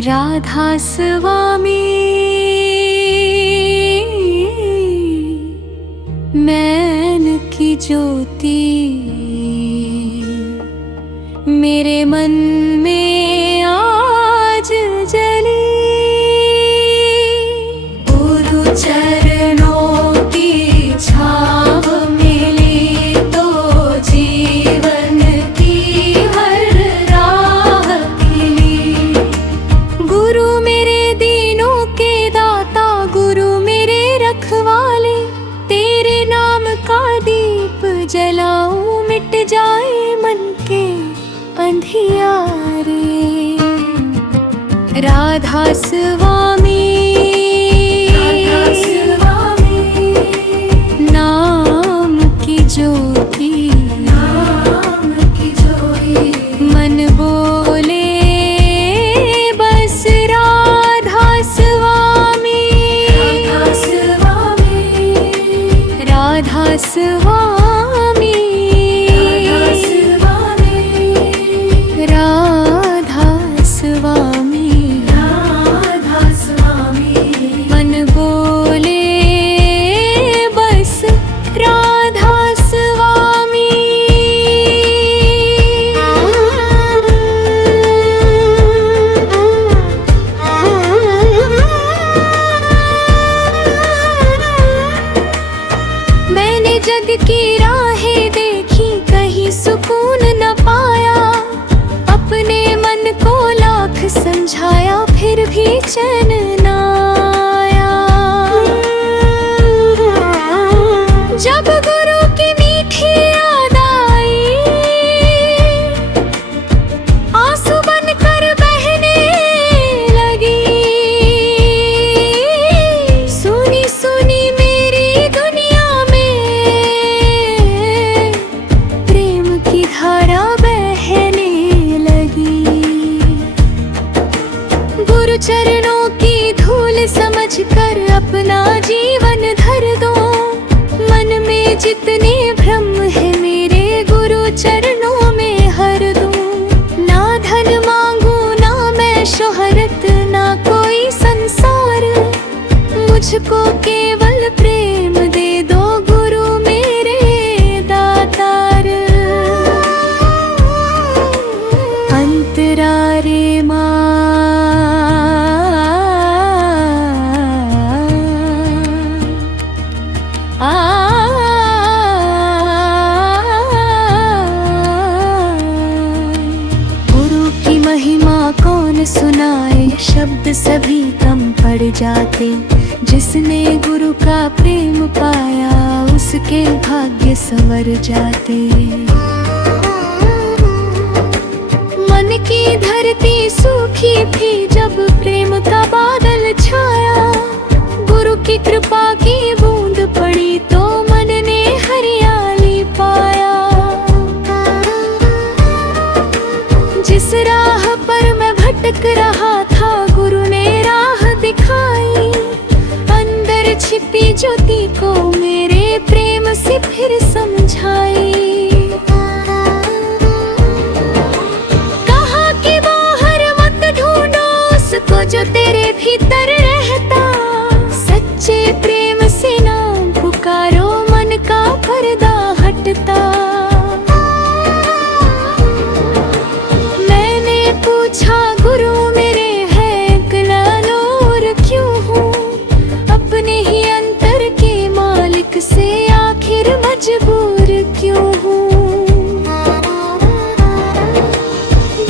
राधा स्वामी नैन की ज्योति मेरे मन में आज जली। गुरु चरणों की छाव मिली तो जीवन की हर राह खिली। गुरु मेरे दीनों के दाता, गुरु मेरे रखवाले, तेरे नाम का दीप जलाऊं मिट जाए मन के अंधियारे। राधा स्वामी नाम की ज्योति मन बोले बस राधा स्वामी। राधा स्वामी राधा स्वामी मन बोले बस राधा स्वामी। मैंने जग की राहें देखी, कहीं सुकून न पाया, अपने मन को लाख समझाया फिर भी चैन न आया। जब गुरु की मीठी याद आई, आंसू बनकर बहने लगी। सुनी सुनी मेरी दुनिया में प्रेम की धारा बहने लगी। गुरु चरणों की धूल समझकर अपना जीवन धर दो। मन में जितने भ्रम है मेरे गुरु चरणों में हर दूं। ना धन मांगू ना मैं शोहरत ना कोई संसार, मुझको केवल प्रेम दे दो गुरु मेरे दातार। अंतरा रे माँ गुरु की महिमा कौन सुनाए, शब्द सभी कम पड़ जाते। जिसने गुरु का प्रेम पाया उसके भाग्य संवर जाते। मन की धरती सूखी थी जब प्रेम का बादल छाया। गुरु की कृपा की बूंद पड़ी तो मन ने हरियाली पाया। जिस राह पर मैं भटक रहा था गुरु ने राह दिखाई। अंदर छिपी ज्योति को मेरे प्रेम से फिर समझाई। कहा कि बाहर मत ढूंढो उसको जो तेरे भीतर रहता। सच्चे प्रेम से नाम पुकारो मन का पर्दा हटता। मैंने पूछा गुरु मेरे है अकेला और क्यों हूँ, अपने ही अंतर के मालिक से आखिर मजबूर क्यों हूँ।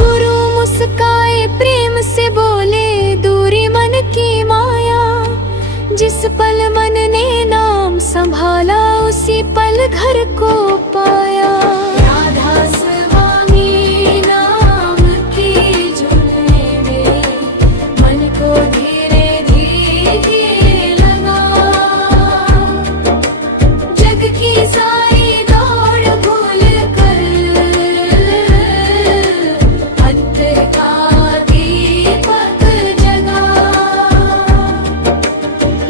गुरु मुस्काए प्रेम से बोले दूरी मन की माया। जिस पल मन ने नाम संभाला उसी पल घर को पाया। राधा स्वामी नाम की झूलने में मन को धीरे धीरे लगा। जग की सारी दौड़ भूल कर अंतर का दीपक जगा।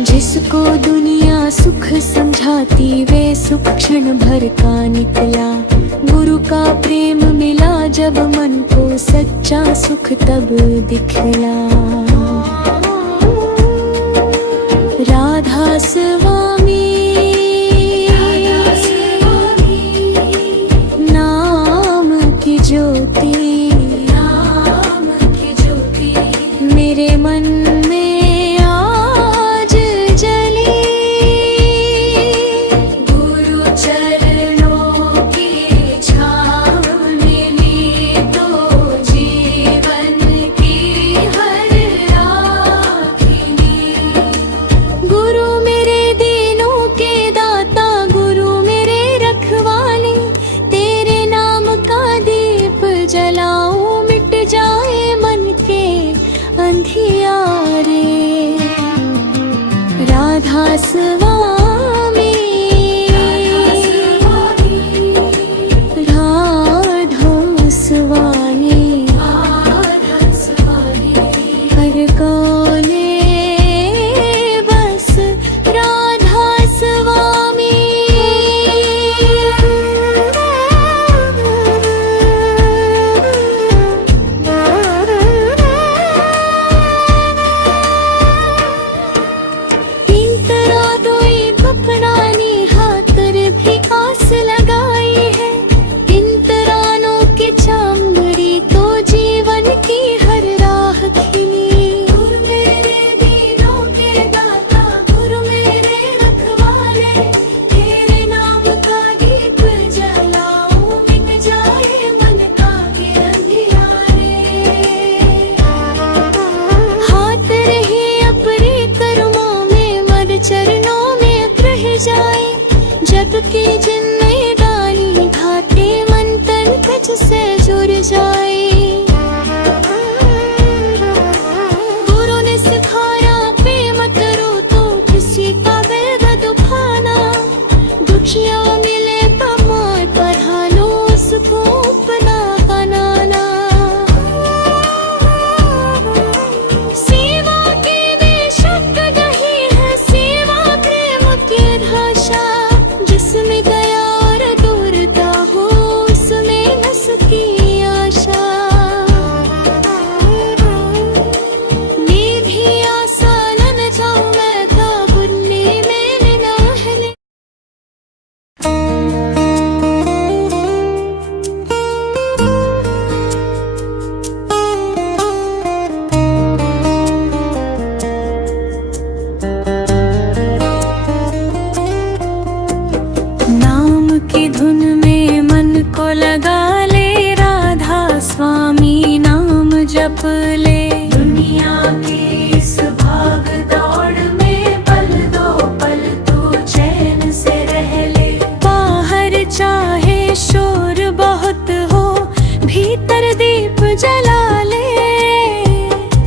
जिसको दुनिया सुख समझाती वे सुख क्षण भर का निकला। गुरु का प्रेम मिला जब मन को सच्चा सुख तब दिखला। राधा स्वामी नाम की ज्योति, मेरे मन में आज जली। गुरु चरणों की छाँव मिली तो जीवन की हर राखिनी। गुरु मेरे दीनों के दाता, गुरु मेरे रखवाले, तेरे नाम का दीप जलाऊं मिट जाए मन के अंधियारे। राधा स्वामी राधा स्वामी हर कोने बस राधा स्वामी। जग की जिनमें डाली घाटे मन तन कच से जुड़ जाए। गुरु ने सिखाया प्रेम करो तो किसी का बेद दुखाना। दुखिया मिले तो मोर पढ़ा लो उसको अपना बनाना। सेवा के बेशक नहीं है सेवा प्रेम की भाषा। जिसमें गया और दूरता हो उसमें न सकी आशा। मैं भी आशा न जाऊं मैं काबुल्ली में नाहले। नाम की धुन में मन को लगा ले, राधा स्वामी नाम जप ले। दुनिया की इस भाग दौड़ में पल दो पल तू चैन से रह ले। बाहर चाहे शोर बहुत हो भीतर दीप जला ले।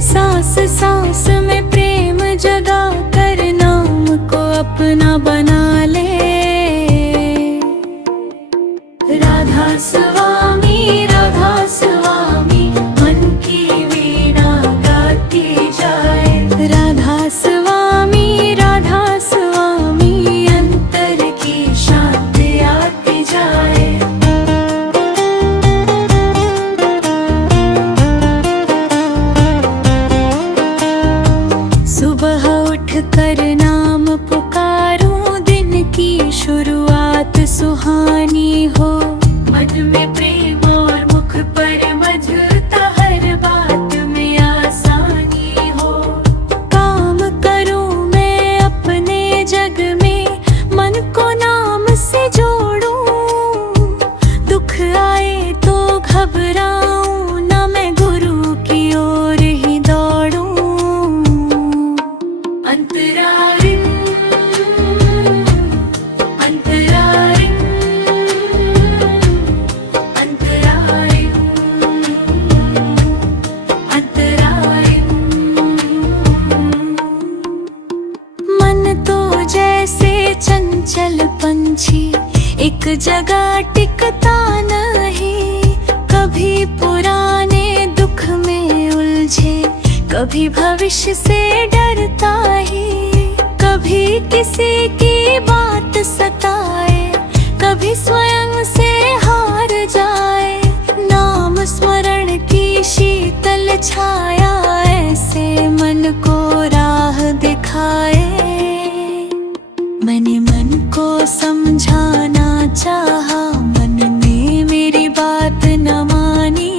सांस सांस में प्रेम जगा कर नाम को अपना बना ले। राधा स्वामी मन की वीणा गाती जाए। राधा स्वामी अंतर की शांति आती जाए। सुबह उठ कर नाम पुकारूं दिन की शुरुआत सुहानी हो। मन में प्रेम और मुख पर मधुरता हर बात में आसानी हो। काम करूं मैं अपने जग में मन को नाम से जोड़ूं। दुख आए तो घबराऊं ना मैं गुरु की ओर ही दौड़ूं। अंतरारिं चंचल पंछी एक जगह टिकता नहीं। कभी पुराने दुख में उलझे, कभी भविष्य से डरता ही। कभी कभी किसी की बात सताए, कभी स्वयं से हार जाए। नाम स्मरण की शीतल छाया ऐसे मन को राह दिखाए। मैंने मन को समझाना चाहा, मन ने मेरी बात न मानी।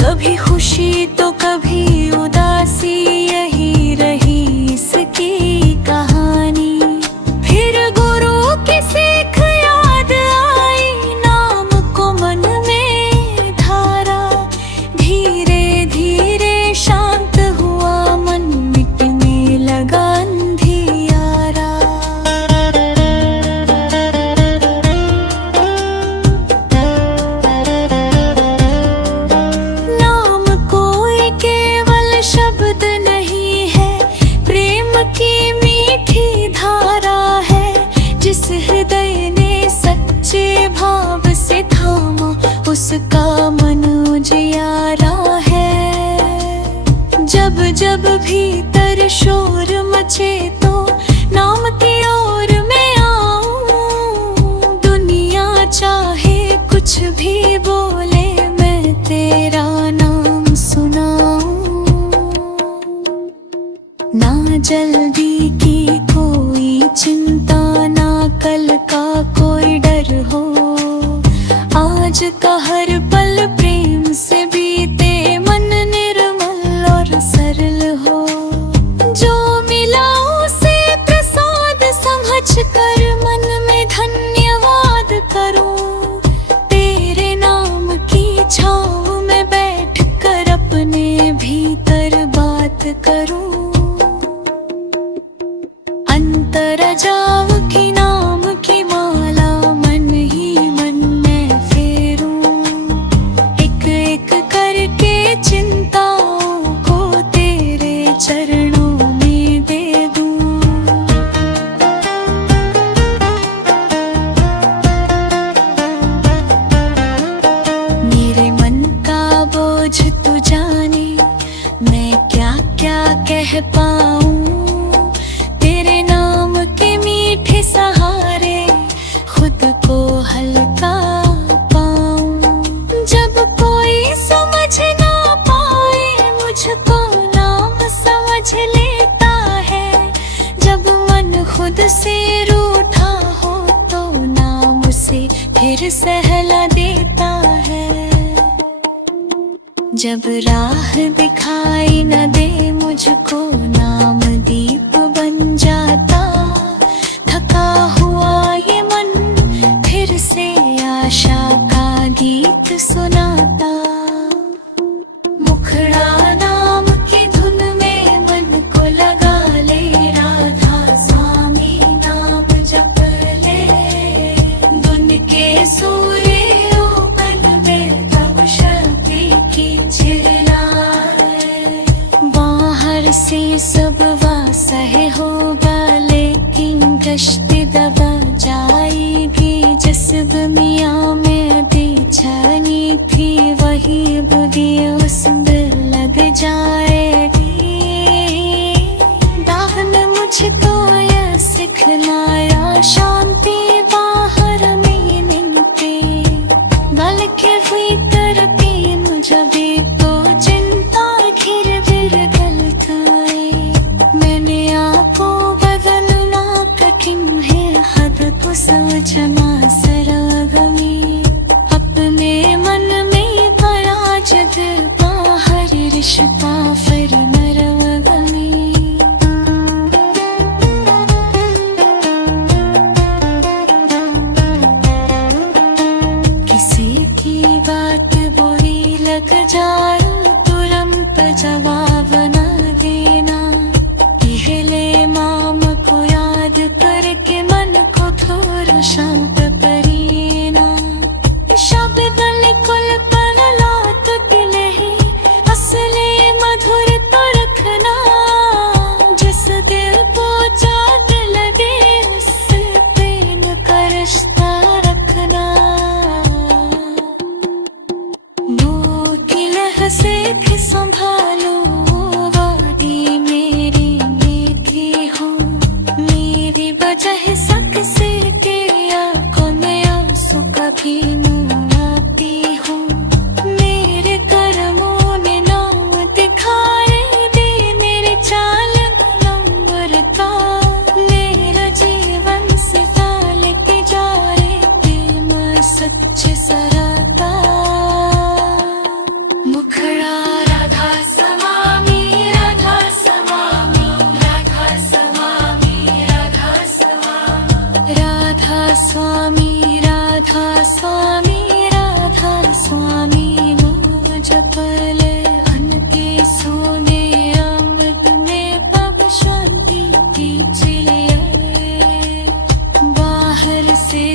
कभी खुशी तो कभी उदासी, यही रही इसकी कहानी। फिर गुरु की सीख याद आई, नाम को मन में धारा। धीरे धीरे शांत हुआ मन, मिटने लगा अंधियारा। नाम कोई केवल शब्द नहीं है, प्रेम की मीठी धारा है। जिस हृदय ने सच्चे भाव से थामा, उसका मन उजियारा है। जब जब भीतर शोर मचे तो नाम की ओर मैं आऊं। दुनिया चाहे कुछ भी बोले, मैं तेरा नाम सुनाऊं। ना जल्दी की कोई चिंता, ना कल का कोई डर हो। आज का हर पल प्रेम से बीते, मन निर्मल और सरल हो। जो मिला उसे प्रसाद समझ कर, मन में धन्यवाद करूं। तेरे नाम की छाँव में बैठ कर अपने भीतर बात करूं। अंतर जाव की नाम की माला, मन ही मन में फेरूं। एक एक करके चिंताओं को तेरे चरणों में दे दूं। मेरे मन का बोझ तू जाने, मैं क्या क्या कह पाऊं। तेरे नाम के मीठे सहारे खुद को हल्का पाऊं। जब कोई समझ ना पाए मुझको, नाम समझ लेता है। जब मन खुद से रूठा हो तो नाम उसे फिर सहला देता है। जब राह दिखाई न दे मुझको, नाम दीप बन जाता। थका हुआ ये मन फिर से आशा का गीत सुनाता। मुखड़ा नाम की धुन में मन को लगा ले, राधा स्वामी नाम जप ले। धुन के सूर्य ओपन में तब शक्ति की चिल्लाए। बाहर से सब वासह होगा, लेकिन गश्ती दबा जाएगी। जिस दुनिया में बेचैनी थी, वही बुद्धि उसमें लग जाएगी। दाह ने मुझको यह सिखलाया, शांति बाहर मीनिंग पे। बल्कि भीतर भी मुझे भी तो चिंता घिर गिर गलत आए। मैंने आपको बदलना कठिन है, हद तो समझना सरगमी। अपने मन में भरा जग, बाहर रिश्ता फिर नरगमी। किसी की बात बुरी लग जाए, तुरंत जवाब न देना। पहले नाम को याद करके मन को थोड़ा शांत करीना। शब्द निकल पर लात दिले, असली स्वामी राधा स्वामी राधा स्वामी मुझ पले अन के सोने अमृत में पब शांति की चिड़िया बाहर से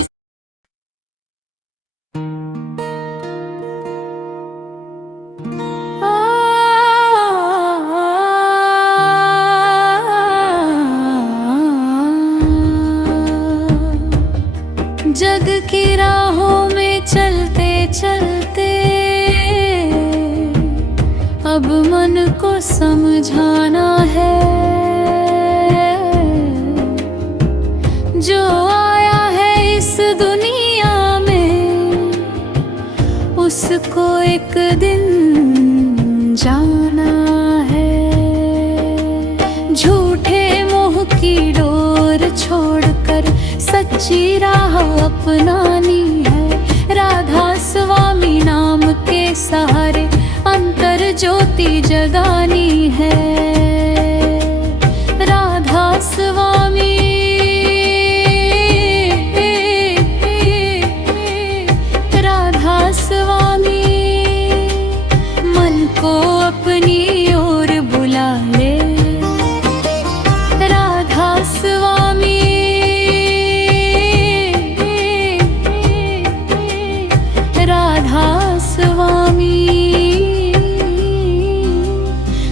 जग की राहों में चलते चलते अब मन को समझाना है, जो आया है इस दुनिया में उसको एक दिन जाना है। झूठे मोह की डोर छोड़कर सच्ची राह अपनानी है। राधा स्वामी नाम के सहारे अंतर ज्योति जगानी है। राधा स्वामी राधा स्वामी मन को अपनी ओर बुला ले। राधा स्वामी राधा स्वामी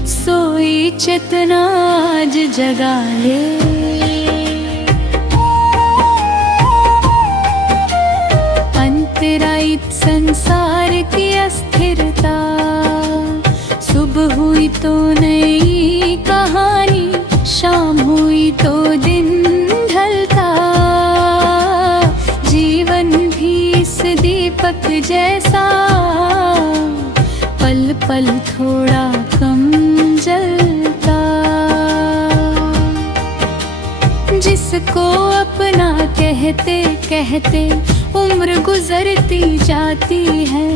सोई चेतना आज जगा ले। अंतरायित संसार की अस्थिरता, सुबह हुई तो नई कहानी, शाम हुई तो दिन ढलता। जीवन भी इस दीपक जैसा पल पल थोड़ा कम जलता। जिसको अपना कहते कहते उम्र गुजरती जाती है,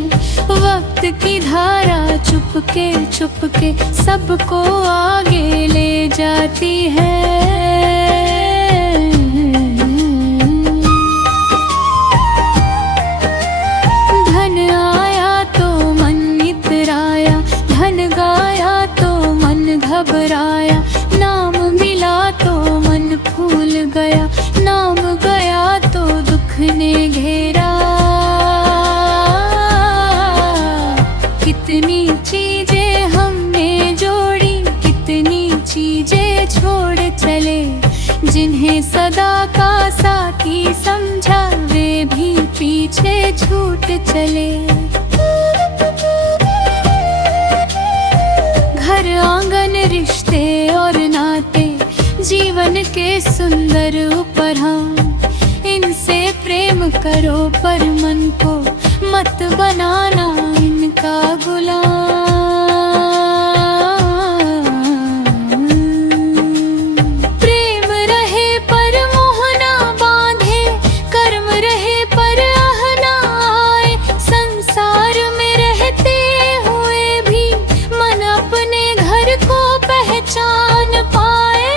वक्त की धारा चुपके चुपके सबको आगे ले जाती है। धन आया तो मन इतराया, धन गाया तो मन घबराया, नाम मिला तो मन फूल गया, नाम गया तो दुख ने घेरा। कितनी चीजें हमने जोड़ी, कितनी चीजें छोड़ चले, जिन्हें सदा का साथी समझा वे भी पीछे छूट चले। घर आंगन रिश्ते और नाते जीवन के सुंदर उपहार, इनसे प्रेम करो पर मन को मत बनाना इनका गुलाम। प्रेम रहे पर मोह ना बांधे, कर्म रहे पर आह ना आए, संसार में रहते हुए भी मन अपने घर को पहचान पाए।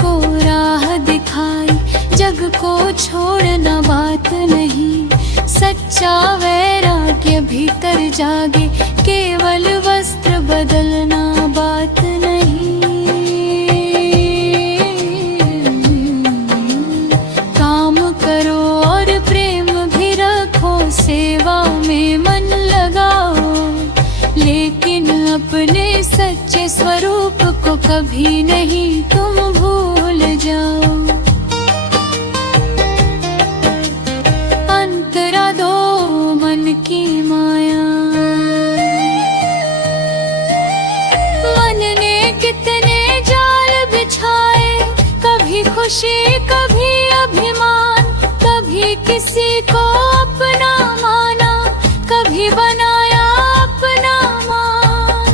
को राह दिखाई, जग को छोड़ना बात नहीं, सच्चा वैराग्य भीतर जागे, केवल वस्त्र बदलना बात नहीं। काम करो और प्रेम भी रखो, सेवा में मन लगाओ, लेकिन अपने सच्चे स्वरूप को कभी नहीं तुम भूल जाओ। अंतरा दो मन की माया, मन ने कितने जाल बिछाए, कभी खुशी कभी अभिमान, कभी किसी को अपना माना, कभी बनाया अपना मान।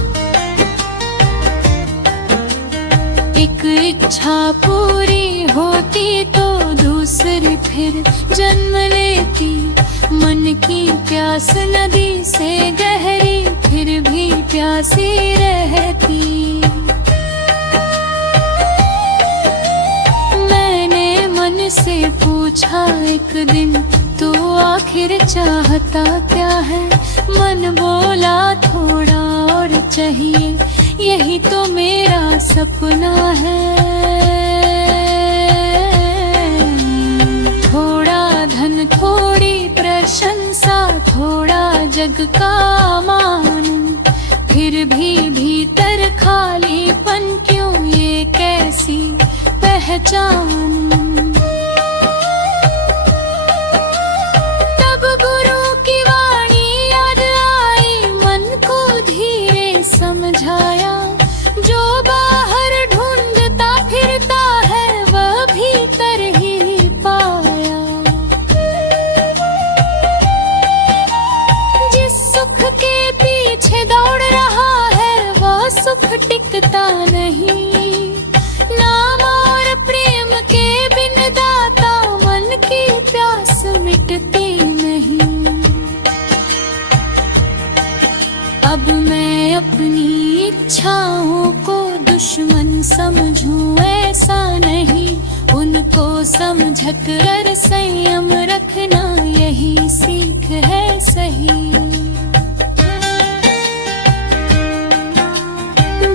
एक इच्छा पूरी होती तो दूसरी फिर जन्म लेती, मन की प्यास नदी से गहरी फिर भी प्यासी रहती। मैंने मन से पूछा एक दिन, तू आखिर चाहता क्या है? मन बोला थोड़ा और चाहिए, यही तो मेरा सपना है। थोड़ा धन, थोड़ी प्रशंसा, थोड़ा जग का मान, फिर भी भीतर खालीपन क्यों, ये कैसी पहचान। तब गुरु की वाणी याद आई, मन को धीरे समझाया, जो बाहर ढूंढता फिरता है वह भीतर ही पाया। जिस सुख के पीछे दौड़ रहा है वह सुख टिकता नहीं। नाम और प्रेम के बिन दाता मन की प्यास मिटती नहीं। अब मैं अपनी इच्छाओं को दुश्मन समझूं, ऐसा नहीं। उनको समझ कर संयम रखना, यही सीख है सही।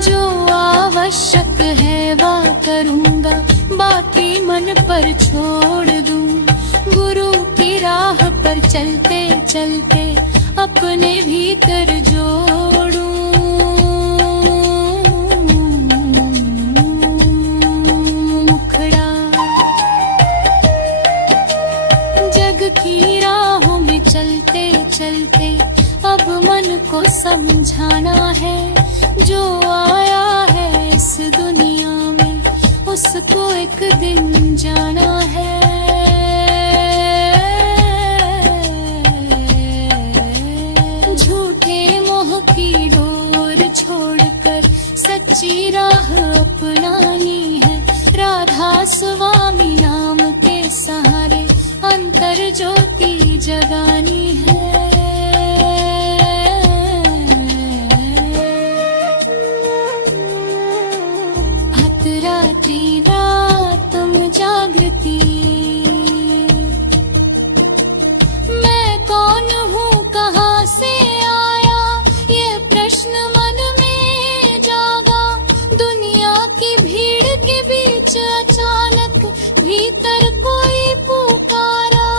जो आवश्यक है वह करूँगा, बाकी मन पर छोड़ दूँ। गुरु की राह पर चलते चलते अपने भीतर जोड़ूं। मुखड़ा जग की राहों में चलते चलते अब मन को समझाना है। जो आया है इस दुनिया में उसको एक दिन जाना है। झूठे मोह की डोर छोड़कर सच्ची राह अपनानी है। राधा स्वामी नाम के सहारे अंतर ज्योति जगानी है। रात्रि रातम जागृति। मैं कौन हूँ, कहाँ से आया, ये प्रश्न मन में जागा। दुनिया की भीड़ के बीच अचानक भीतर कोई पुकारा।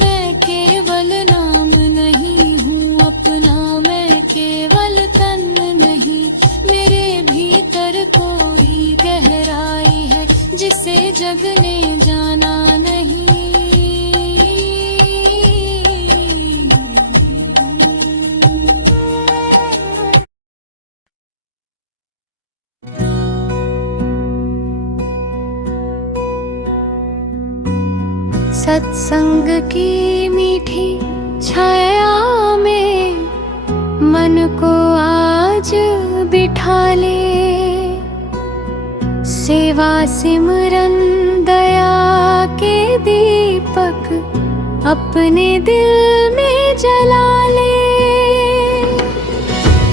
मैं केवल नाम नहीं हूँ अपना, मैं केवल तन नहीं। मेरे भीतर कोई गहराई है जिसे जग ने जाना नहीं। सत्संग की मीठी छाया में मन को आज बिठा ले। सेवा सिमरन दया के दीपक अपने दिल में जला ले।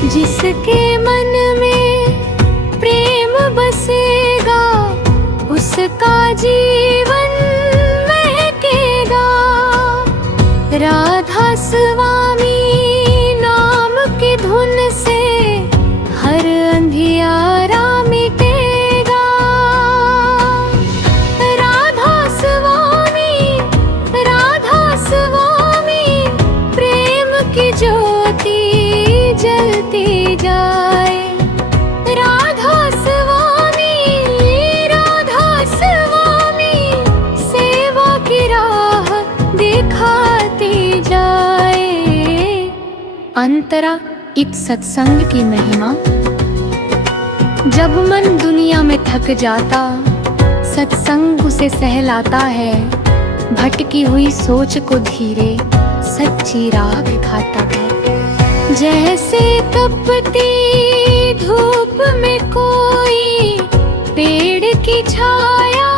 जिसके मन में प्रेम बसेगा उसका जीवन महकेगा। राधा स्वामी नाम की धुन से हर अंधियारा मिटेगा। राधा स्वामी प्रेम की ज्योति जलती जाए। राधा स्वामी सेवा की राह दिखाती जाए। अंतरा एक सत्संग की महिमा। जब मन दुनिया में थक जाता सत्संग उसे सहलाता है। भटकी हुई सोच को धीरे सच्ची राह दिखाता है। जैसे तपती धूप में कोई पेड़ की छाया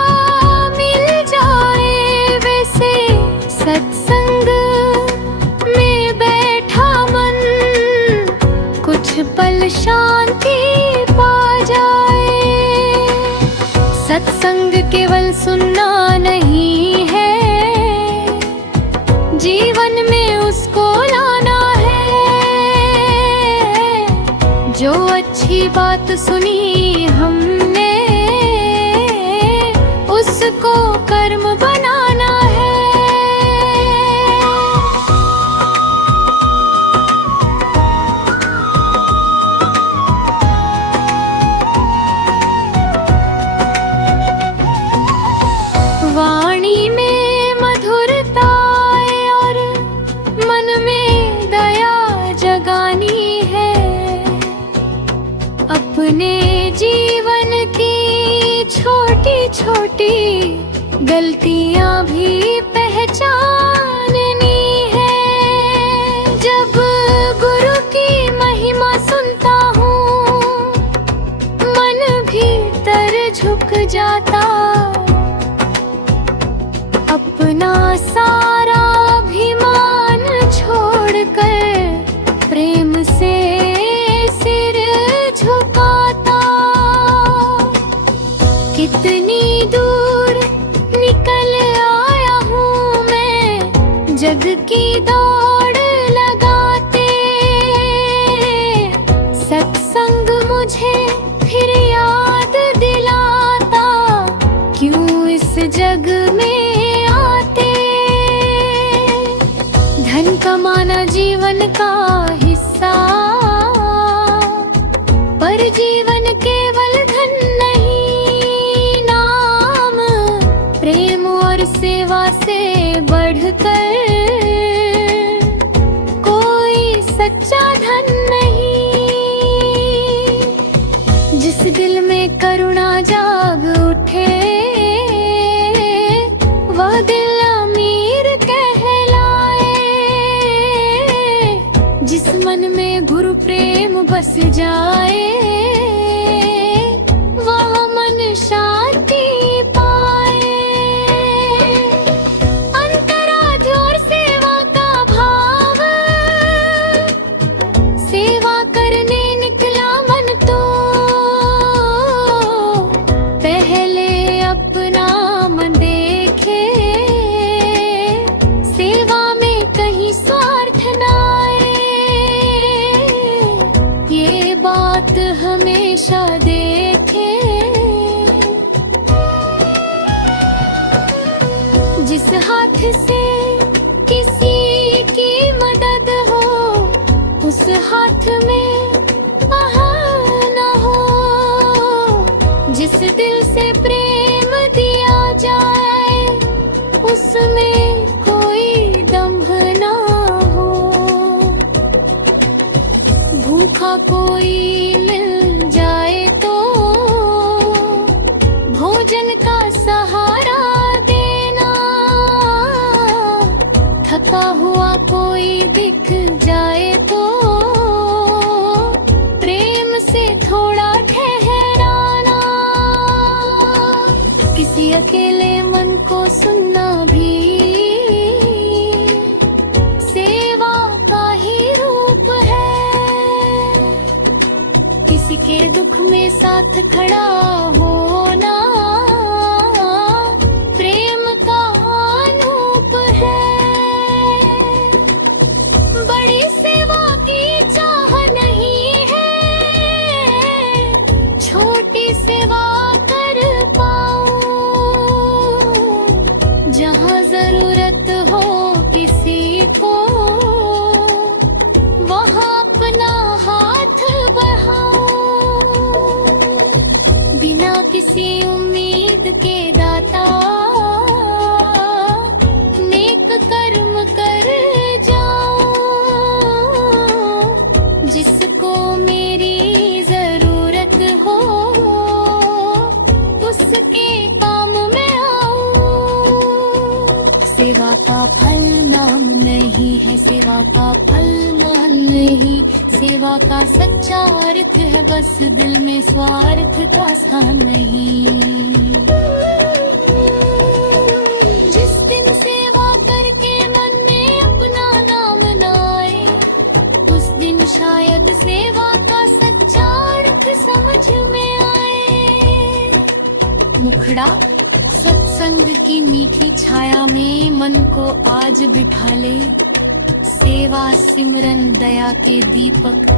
मिल जाए, वैसे सत्संग पल शांति पा जाए। सत्संग केवल सुनना नहीं है, जीवन में उसको लाना है। जो अच्छी बात सुनी हमने, उसको कर्म बनाना है। वाणी में मधुरता और मन में दया जगानी है। अपने जीवन की छोटी छोटी गलतियां भी पहचाननी है। जब गुरु की महिमा सुनता हूँ, मन भीतर झुक जाता। अपना सारा अभिमान छोड़कर प्रेम से सिर झुकाता। कितनी दूर निकल आया हूँ मैं, जग की दौड़ लगाते। सत्संग मुझे फिर याद दिलाता, क्यों इस जग में धन कमाना जीवन का हिस्सा, पर जीवन केवल धन नहीं। नाम, प्रेम और सेवा से बढ़कर कोई सच्चा धन नहीं। जिस दिल में करुणा जाग उठे, वह दिल अमीर कहलाए। जिस मन में गुरु प्रेम बस जाए, वह मन शांति पाए। अंतराध और सेवा का भाव, सेवा करने निकला मन तो। पहले अपना मन देखे, सेवा में कहीं स्वार्थ न आए। ये बात हमेशा देखे, जिस हाथ से किसी की मदद हो, उस हाथ में आह न हो। जिस दिल से प्रेम दिया जाए, उसमें कोई दंभ ना हो। भूखा कोई मिल जाए तो भोजन का सहारा देना। थका हुआ कोई दिख जाए तो प्रेम से थोड़ा ठहराना। किसी अकेले मन को सुनना भी सेवा का ही रूप है। किसी के दुख में साथ खड़ा होना प्रेम का अनूप है। बड़ी सेवा की चाह नहीं है, छोटी सेवा कर पाऊं। जहाँ जरूरत हो किसी को, वहाँ अपना हाथ बढ़ाऊं। बिना किसी उम्मीद के दाता नेक कर्म कर जाऊं। जिसको मेरी जरूरत हो, उसके काम में आऊं। सेवा का फल नाम नहीं है, सेवा का फल मान नहीं। सेवा का सच्चा अर्थ है, बस दिल में स्वार्थ का स्थान नहीं। जिस दिन सेवा करके मन में अपना नाम न आए, उस दिन शायद सेवा का मुखड़ा सत्संग की मीठी छाया में मन को आज बिठा ले। सेवा सिमरन दया के दीपक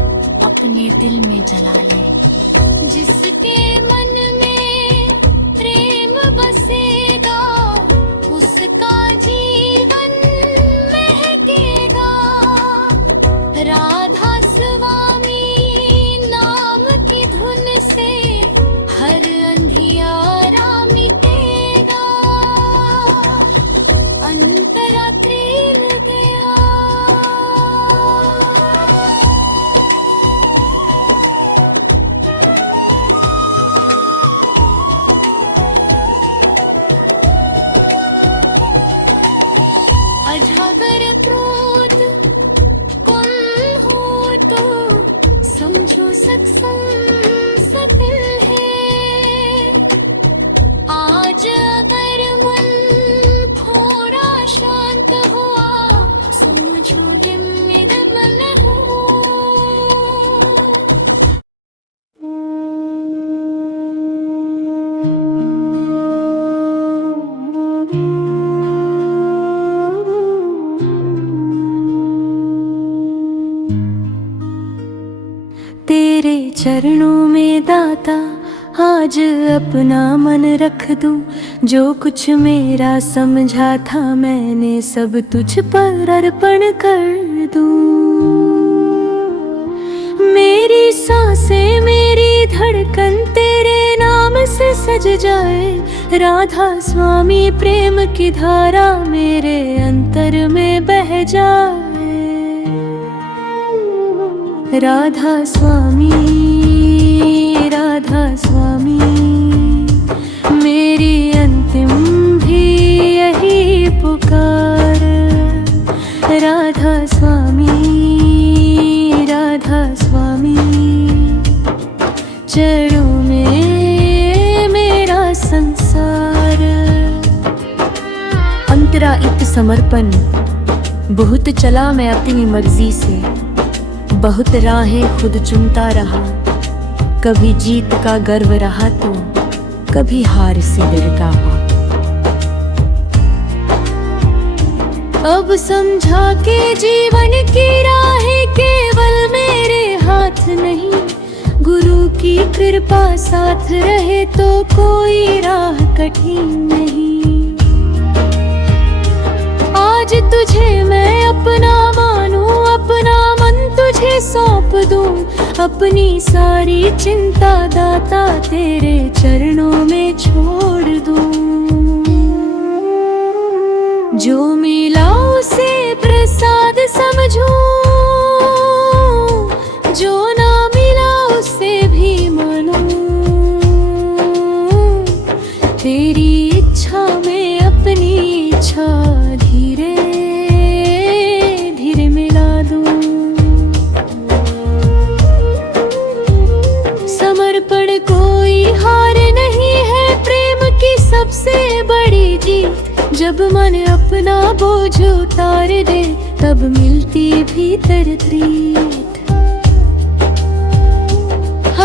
अपने दिल में जला ले। जिसके मन में प्रेम बसेगा उसका जीवन महकेगा। राधा स्वामी नाम की धुन से हर अंधियारा मिटेगा। अंतरा त्रिल गया। अजागर क्रोध कौन हो तो समझो सत्संग सफल है। आज अगर मन थोड़ा शांत हुआ समझो निर्मल हो। तेरे चरणों में दाता आज अपना मन रख दूं। जो कुछ मेरा समझा था मैंने सब तुझ पर अर्पण कर दूं। मेरी सांसें मेरी धड़कन तेरे नाम से सज जाए। राधा स्वामी प्रेम की धारा मेरे अंतर में बह जाए। राधा स्वामी मेरी अंतिम भी यही पुकार। राधा स्वामी चरणों में मेरा संसार। अंतरा इत समर्पण बहुत चला मैं अपनी मर्जी से। बहुत राहें खुद चुनता रहा। कभी जीत का गर्व रहा तो कभी हार से डरता हुआ। अब समझा के जीवन की राहें केवल मेरे हाथ नहीं। गुरु की कृपा साथ रहे तो कोई राह कठिन नहीं। आज तुझे मैं अपना मानूं, अपना मन तुझे सौंप दूं। अपनी सारी चिंता दाता तेरे चरणों में छोड़ दूं। जो मिला उसे प्रसाद समझूं, जो ना मिला उसे भी मानूं। तेरी इच्छा में अपनी इच्छा धीरे धीरे मिला दूं। समर्पण कोई हार नहीं है, प्रेम की सबसे बड़ी जीत। जब मन अपना बोझ उतार दे तब मिलती भीतर तृप्ति।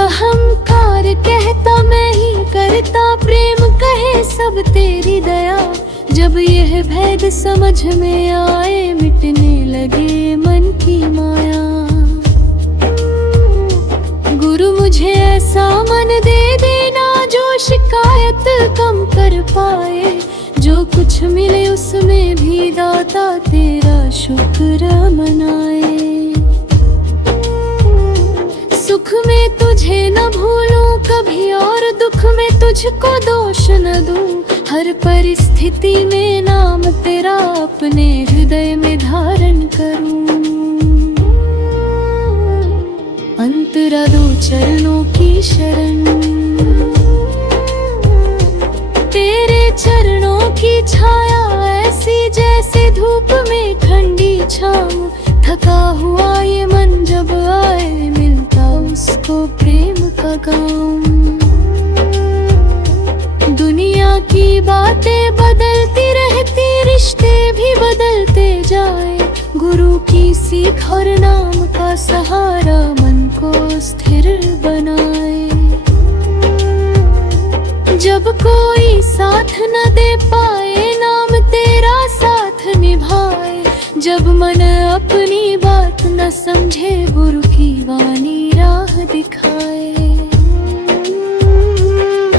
अहंकार कहता मैं ही करता, प्रेम कहे सब तेरी दया। जब यह भेद समझ में आए मिटने लगे मन की माया। गुरु मुझे ऐसा मन दे देना जो शिकायत कम कर पाए। जो कुछ मिले उसमें भी दाता तेरा शुक्र मनाए। सुख में तुझे न भूलूं कभी और दुख में तुझको दोष न दूं। हर परिस्थिति में नाम तेरा अपने हृदय में धारण करूं। अंतरा दो चरणों की शरण, तेरे चरणों की छाया ऐसी जैसे धूप में ठंडी छाँव। थका हुआ ये मन जब आए मिलता उसको प्रेम का गाँव। दुनिया की बातें बदलती रहती, रिश्ते भी बदलते जाए। गुरु की सीख और नाम का सहारा मन को स्थिर बनाए। जब जब कोई साथ न दे पाए, नाम तेरा साथ निभाए। जब मन अपनी बात न समझे, गुरु की वाणी राह दिखाए।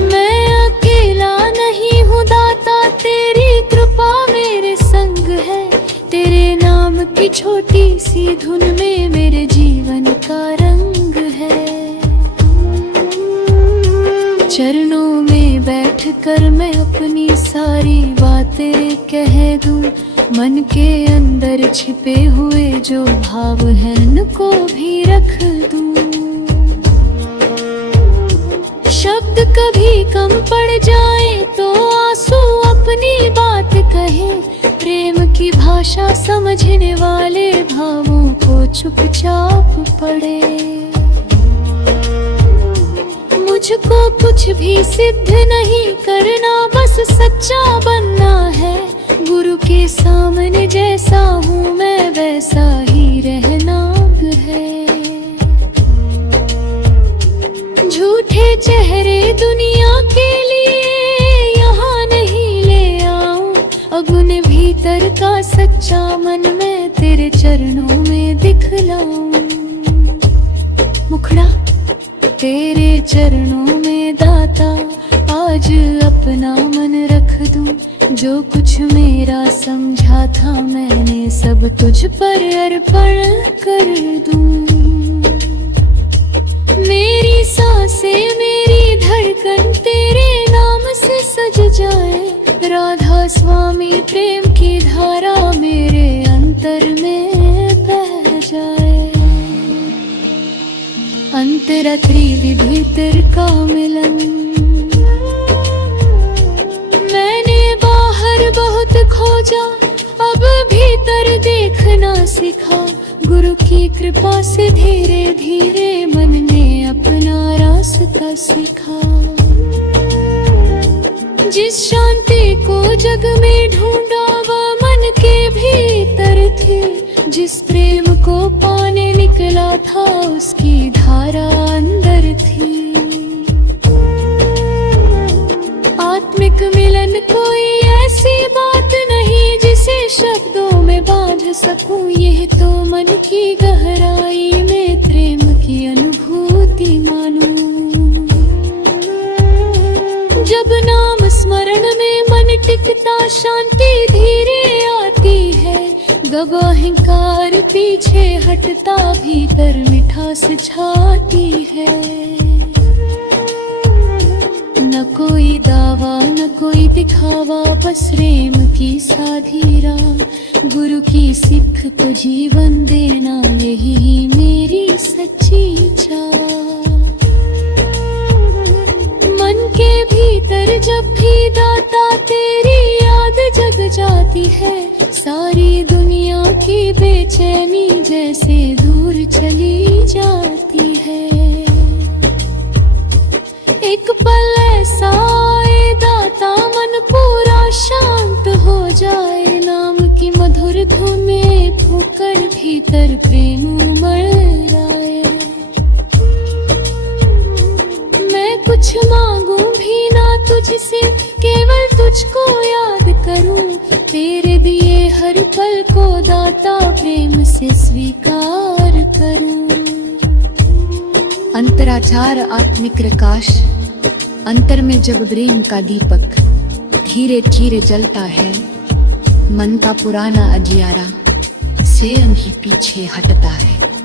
मैं अकेला नहीं हूँ दाता, तेरी कृपा मेरे संग है। तेरे नाम की छोटी सी धुन में मेरे जीवन का रंग है। चरणों में बैठकर मैं अपनी सारी बातें कह दूं। मन के अंदर छिपे हुए जो भाव हैं उनको भी रख दूं। शब्द कभी कम पड़ जाए तो आंसू अपनी बात कहे। प्रेम की भाषा समझने वाले भावों को चुपचाप पढ़े। मुझको कुछ भी सिद्ध नहीं करना, बस सच्चा बनना है। गुरु के सामने जैसा हूँ मैं, वैसा ही रहना है। झूठे चेहरे दुनिया के लिए यहाँ नहीं ले आऊं। अपने भीतर का सच्चा मन मैं तेरे चरणों में दिखलाऊं। मुखड़ा तेरे चरणों में दाता, आज अपना मन रख दूं। जो कुछ मेरा समझा था मैंने, सब तुझ पर अर्पण कर दूं। मेरी सांसें मेरी धड़कन तेरे नाम से सज जाए। राधा स्वामी प्रेम की धारा मेरे अंतर में बह जाए। अंतरा त्रिविधि का मिलन, मैंने बाहर बहुत खोजा, अब भीतर देखना सीखा। गुरु की कृपा से धीरे धीरे मन ने अपना रास्ता सीखा। जिस शांति को जग में ढूंढा वह मन के भीतर थी। जिस प्रेम को पाने निकला था उसकी धारा अंदर थी। आत्मिक मिलन कोई ऐसी बात नहीं जिसे शब्दों में बांध सकूं। यह तो मन की गहराई में प्रेम की अनुभूति मानूं। जब नाम स्मरण में मन टिकता, शांति धीरे आती है। गब अहंकार पीछे हटता, भीतर मिठास छाती है। न कोई दावा न कोई दिखावा, बस प्रेम की साधी राह। गुरु की सिख को जीवन देना, यही मेरी सच्ची चाह। मन के भीतर जब भी दाता तेरी याद जग जाती है। सारी दुनिया की बेचैनी जैसे दूर चली जाती है। एक पल ऐसा आए दाता, मन पूरा शांत हो जाए। नाम की मधुर धुन में फूंकर भीतर प्रेम उमड़ आए। मैं कुछ मांगूं भी ना तुझसे, केवल तुझको याद करूं। तेरे दिए हर पल को दाता प्रेम से स्वीकार करूं। अंतराचार आत्मिक प्रकाश, अंतर में जब प्रेम का दीपक धीरे धीरे जलता है। मन का पुराना अजियारा स्वयं ही पीछे हटता है।